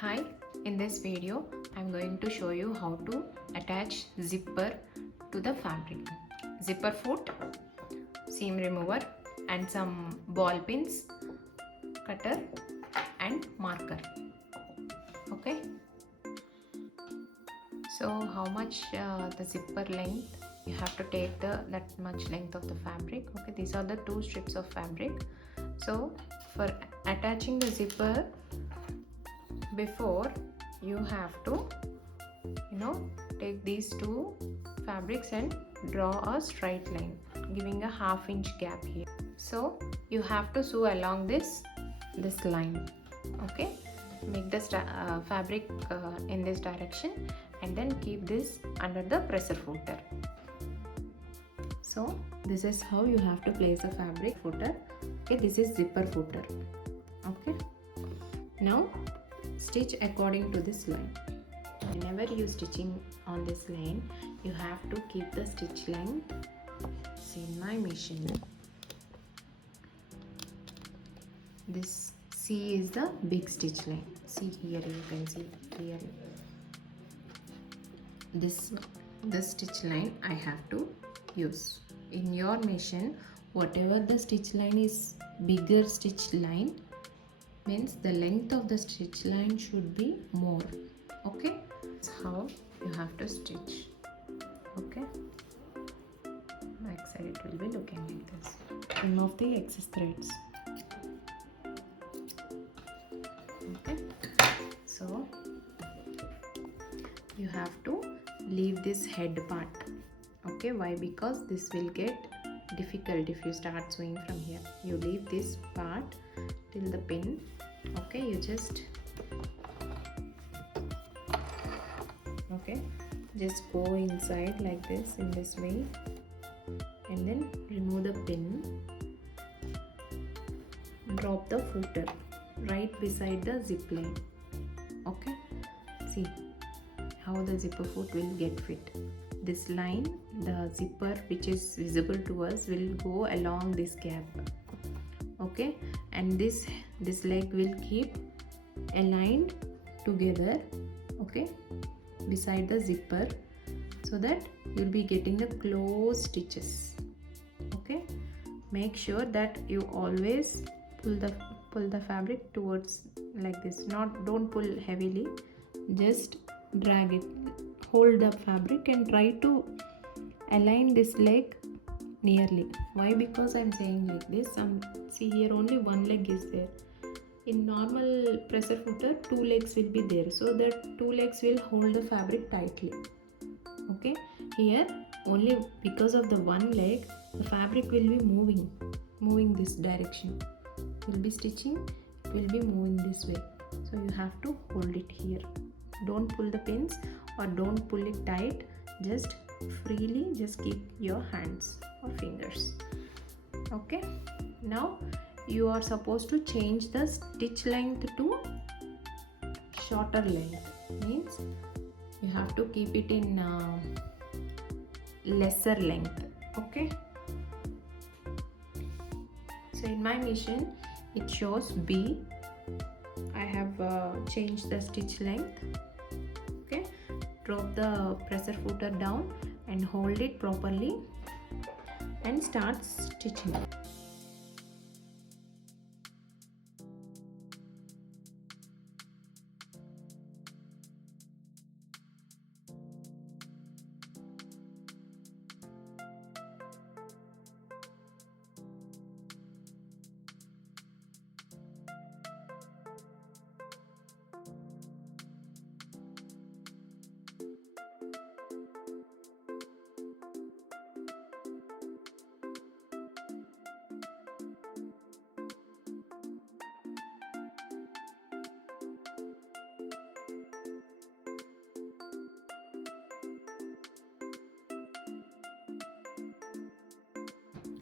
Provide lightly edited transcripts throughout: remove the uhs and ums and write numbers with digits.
Hi, in this video I'm going to show you how to attach zipper to the fabric. Zipper foot, seam remover and some ball pins, cutter and marker. Okay. So how much the zipper length? You have to take that much length of the fabric. Okay, these are the two strips of fabric. So for attaching the zipper, before you have to take these two fabrics and draw a straight line giving a half-inch gap here. So you have to sew along this line. Okay, make the fabric in this direction and then keep this under the presser footer. So this is how you have to place the fabric footer. Okay, this is zipper footer. Okay, now stitch according to this line. Whenever you stitching on this line, you have to keep the stitch length. See, in my machine, this C is the big stitch line. See here, you can see here. The stitch line I have to use. In your machine, whatever the stitch line is bigger stitch line, means the length of the stitch line should be more. Okay, that's how you have to stitch. Okay, back side it will be looking like this. Remove the excess threads. Okay, so you have to leave this head part. Okay, why? Because this will get difficult if you start sewing from here. You leave this part till the pin. Okay, you just go inside like this, in this way, and then remove the pin. Drop the footer right beside the zip line. Okay, see how the zipper foot will get fit. This line, the zipper which is visible to us, will go along this gap. Okay, and this leg will keep aligned together, okay, beside the zipper, so that you'll be getting the close stitches. Okay, make sure that you always pull the fabric towards like this. Don't pull heavily, just drag it. Hold the fabric and try to align this leg nearly. Why? Because I'm saying like this. See here, only one leg is there. In normal presser footer, two legs will be there, so that two legs will hold the fabric tightly. Okay, here only because of the one leg, the fabric will be moving this direction. You'll be stitching, it will be moving this way, so you have to hold it here. Don't pull the pins or don't pull it tight, just freely, just keep your hands or fingers. Okay, now you are supposed to change the stitch length to shorter length. Means you have to keep it in lesser length. Okay, so in my machine it shows B. I have changed the stitch length. Okay, drop the presser footer down and hold it properly and start stitching.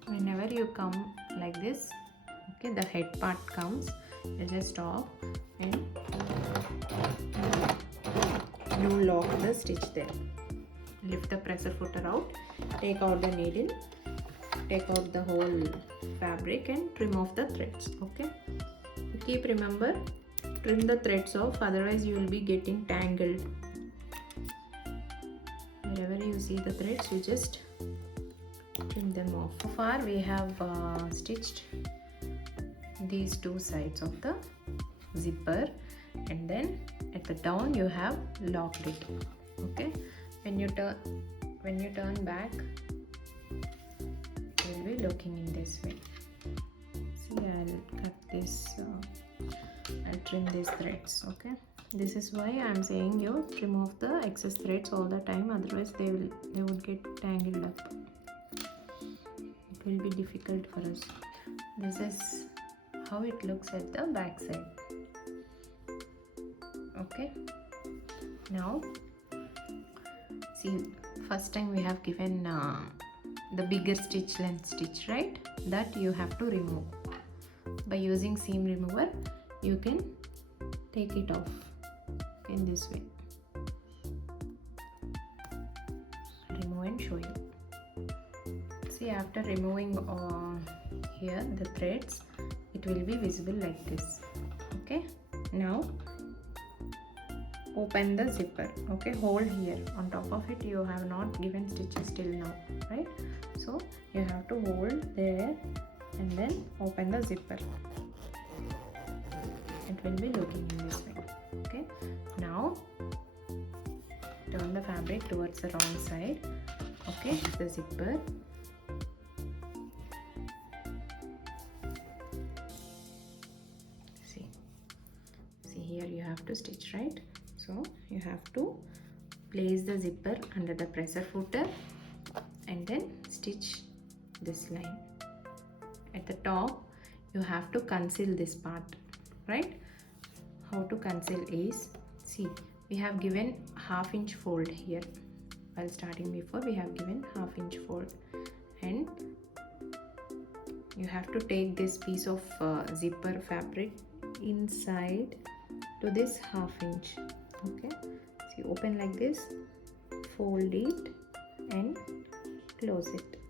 Whenever you come like this, okay, the head part comes, you just stop and you lock the stitch there. Lift the presser footer out, take out the needle, take out the whole fabric and trim off the threads. Okay, keep remember trim the threads off, otherwise you will be getting tangled. Wherever you see the threads, you just trim them off. So far we have stitched these two sides of the zipper, and then at the down you have locked it. Okay, when you turn back, it will be looking in this way. See, I'll cut this, I'll trim these threads. Okay, this is why I'm saying you trim off the excess threads all the time, otherwise they would get tangled up. It will be difficult for us. This is how it looks at the back side. Okay, now see, first time we have given the bigger stitch length stitch, right? That you have to remove. By using seam remover, you can take it off in this way. Remove and show you. See, after removing here the threads, it will be visible like this. Okay, now open the zipper. Okay, hold here. On top of it you have not given stitches till now, right? So you have to hold there and then open the zipper. It will be looking in this way. Okay, now turn the fabric towards the wrong side. Okay, the zipper. See here you have to stitch, right? So you have to place the zipper under the presser footer and then stitch this line. At the top you have to conceal this part, right? How to conceal is, see, we have given half-inch fold here. While starting before, we have given half-inch fold, and you have to take this piece of zipper fabric inside to this half-inch. Okay, see, open like this, fold it and close it.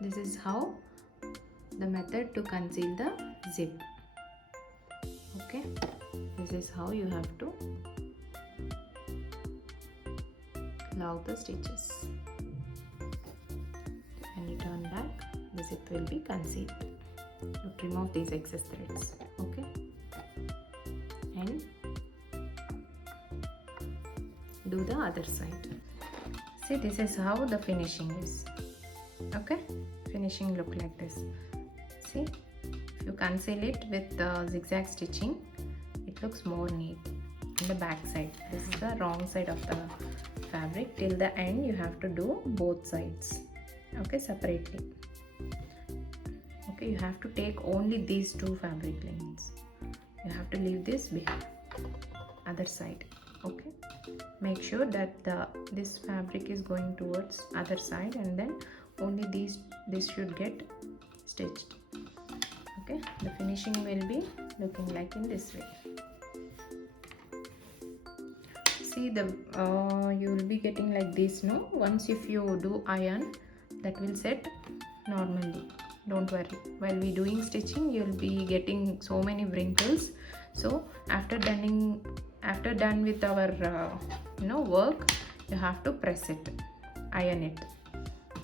This is how the method to conceal the zip. Okay, this is how you have to lock the stitches. When you turn back, the zip will be concealed. You trim off these excess threads. Okay, and do the other side. See, this is how the finishing is. Okay, finishing look like this. See, if you conceal it with the zigzag stitching, it looks more neat. In the back side, this is the wrong side of the fabric. Till the end you have to do both sides, okay, separately. Okay, you have to take only these two fabric lengths. You have to leave this behind. Other side. Okay, make sure that this fabric is going towards other side, and then only this should get stitched. Okay, the finishing will be looking like in this way. See, the you will be getting like this, no? Once if you do iron, that will set normally. Don't worry. While we doing stitching, you will be getting so many wrinkles. So after done with our work, you have to press it, iron it.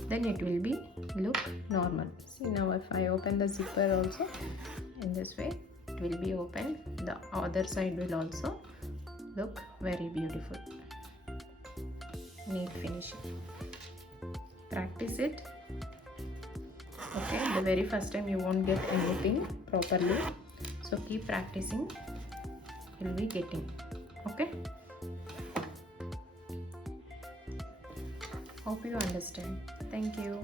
Then it will be look normal. See, now if I open the zipper also in this way, it will be open. The other side will also look very beautiful. Neat finishing. Practice it. Okay, the very first time you won't get anything properly, so keep practicing. You'll be getting. Okay, hope you understand. Thank you.